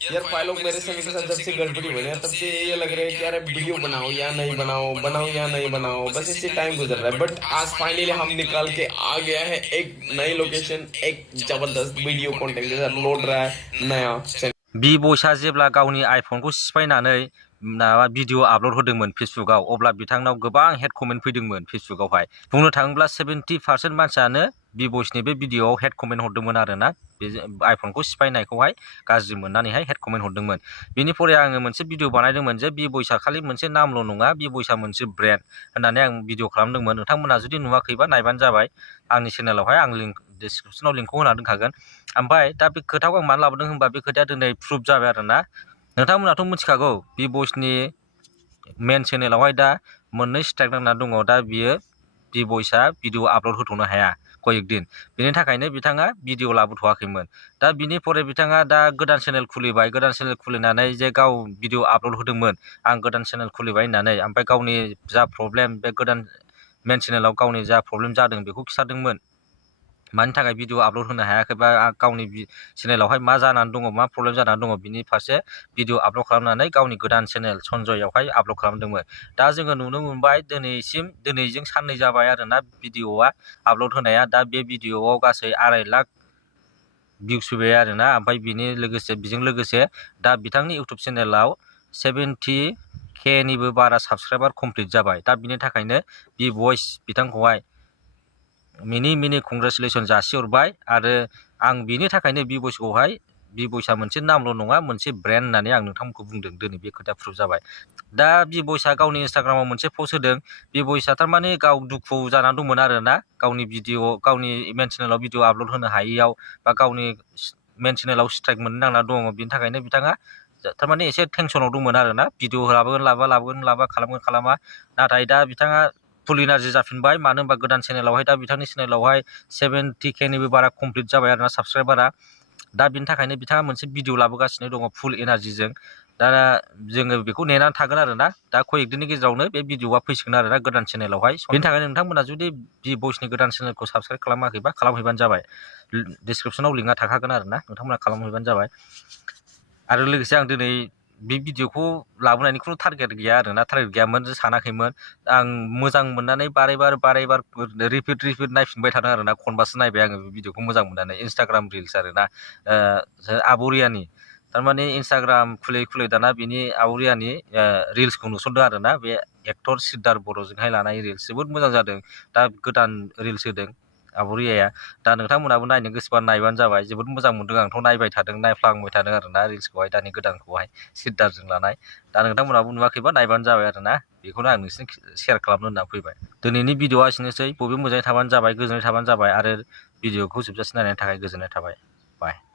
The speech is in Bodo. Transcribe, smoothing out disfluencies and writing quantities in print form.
यार भाई लोग मेरे सभी के साथ जब से गड़बड़ी बनी है तब से ये लग रहा है कि यार वीडियो बनाओ या नहीं बनाओ, बनाओ या नहीं बनाओ, बस इससे टाइम गुजर रहा है। बट आज फाइनली हम निकाल के आ गया है एक नई लोकेशन, एक जबरदस्त वीडियो कंटेंट के साथ लोड रहा है नया चैनल। बिबयसा जेब्ला गावनि आइफनखौ सिफायनानै माबा भिडिअ आपल'ड होदोंमोन फेसबुकआव, अब्ला बिथांनाव गोबां हेड कमेन्ट फैदोंमोन फेसबुकआवहाय। बुंनो थाङोब्ला 70% मानसियानो बिबयसनि बे भिडिअआव हेड कमेन्ट हरदोंमोन आरोना, बे आइफनखौ सिफायनायखौहाय गाज्रि मोननानैहाय हेड कमेन्ट हरदोंमोन। बेनिफ्राय आङो मोनसे भिडिअ बानायदोंमोन जे बिबयसा खालि मोनसे नामल' नङा, बिबयसा मोनसे ब्रेन्ड होननानै आं भिडिअ खालामदोंमोन। नोंथांमोना जुदि नुवाखैबा नायबानो जाबाय आंनि चेनेलावहाय, आं लिंक डिसक्रिपसनाव लिंकखौ होना दोनखागोन। ओमफ्राय दा बे खोथाखौ आं मानो लाबोदों होनबा, बे खोथाया दिनै प्रुफ जाबाय आरोना। नोंथांमोनाथ' मिथिखागौ बिबयसनि मेन चेनेलावहाय दा मोननै स्ट्राइक नांना दङ। दा बियो बिबयसा भिडिअ आपल'ड होथ'नो हाया कयेक दिन, बेनि थाखायनो बिथाङा भिडिअ लाबोथ'वाखैमोन। दा बिनिफ्राय बिथाङा दा गोदान चेनेल खुलिबाय, गोदान चेनेल खुलिनानै जे गाव भिडिअ आपल'ड होदोंमोन, आं गोदान चेनेल खुलिबाय होननानै, ओमफ्राय गावनि जा प्रब्लेम, बे गोदान मेन चेनेलाव गावनि जा प्रब्लेम जादों बेखौ खिथादोंमोन। मानि थाखाय भिडिअ आपल'ड होनो हायाखै, बा गावनि चेनेलावहाय मा जानानै दङ, मा प्रब्लेम जानानै दङ, बिनि फारसे भिडिअ आपल'ड खालामनानै गावनि गोदान चेनेल सनजयआवहाय आपल'ड खालामदोंमोन। दा जोङो नुनो मोनबाय दिनैजों साननै जाबाय आरोना भिडिअआ आपल'ड होनाया। दा बे भिडिअआव गासै 2.5 लाख भिउस फैबाय आरोना। ओमफ्राय बेजों लोगोसे दा बिथांनि इउटुब चेनेलाव 70K निबो बारा साबसक्राइबार कमप्लिट जाबाय। दा बिनि थाखायनो बिबयस बिथांखौहाय मिनि कंग्रेचुलेसन जासिहरबाय। आरो आं बिनि थाखायनो बिबयसा मोनसे नामल' नङा, मोनसे ब्रेन्ड होननानै आं नोंथांमोनखौ बुंदों। दिनै बे खोथाया प्रुफ जाबाय। दा बिबयसा गावनि इन्सटाग्रामाव मोनसे पस्ट होदों। बिबयसा थारमाने गाव दुखु जानानै दंमोन आरोना, गावनि मेन चेनेलाव भिडिअ आपल'ड होनो हायैयाव, बा गावनि मेन चेनेलाव स्ट्राइक मोननो नांना दङ। बिनि थाखायनो बिथाङा थारमाने एसे टेनसनाव दंमोन आरोना, भिडिअ लाबोगोन खालामा। नाथाय दा बिथाङा फुल एनार्जि जाफिनबाय। मानो होनबा गोदान चेनेलावहाय, दा बिथांनि चेनेलावहाय 70K निबो बारा कमप्लिट जाबाय आरोना साबसक्राइबारा। दा बिनि थाखायनो बिथाङा मोनसे भिडिअ लाबोगासिनो दङ फुल एनार्जिजों। दा जोङो बेखौ नेनानै थागोन आरोना। दा कयेक दिननि गेजेरावनो बे भिडिअआ फैसिगोन आरोना गोदान चेनेलावहाय। बेनि थाखायनो नोंथांमोना जुदि बिबयसनि गोदान चेनेलखौ साबसक्राइब खालामाखैबा खालामहैबानो जाबाय। डिसक्रिपसनाव लिंकआ थाखागोन आरोना, नोंथांमोना खालामहैबानो जाबाय। आरो लोगोसे आं दिनै बे भिडिअखौ लाबोनायनि खुनु टारगेट गैया आरोना, टारगेट गैयामोन, सानाखैमोन। आं मोजां मोननानै बारे बार रिपिट नायफिनबाय थादों आरोना। खनबासो नायबाय आङो बे भिडिअखौ मोजां मोननानै। इन्सटाग्राम रिल्स आरोना, आब'रियानि थारमाने इन्सटाग्राम खुलै दाना बिनि आब'रियानि रिल्सखौ नुसनदों आरोना। बे एक्टर सिद्धार बर'जोंहाय लानाय रिल्स जोबोद मोजां जादों। दा गोदान रिल्स होदों आब'रियाया। दा नोंथांमोनाबो नायनो गोसोबा नायबानो जाबाय। जोबोद मोजां मोनदों, आंथ' नायफ्लांबाय थादों आरोना रिल्सखौहाय, दानि गोदानखौहाय सिद्धारजों लानाय। दा नोंथांमोनाबो नुवाखैबा नायबानो जाबाय आरोना। बेखौनो आं नोंसिनो शेयार खालामनो होनना फैबाय। दिनैनि भिडिअआ एसेनोसै। बयबो मोजाङै थाबानो जाबाय, गोजोनै थाबानो जाबाय। आरो भिडिअखौ जोबजासिम नायनायनि थाखाय गोजोननाय थाबाय। बाय।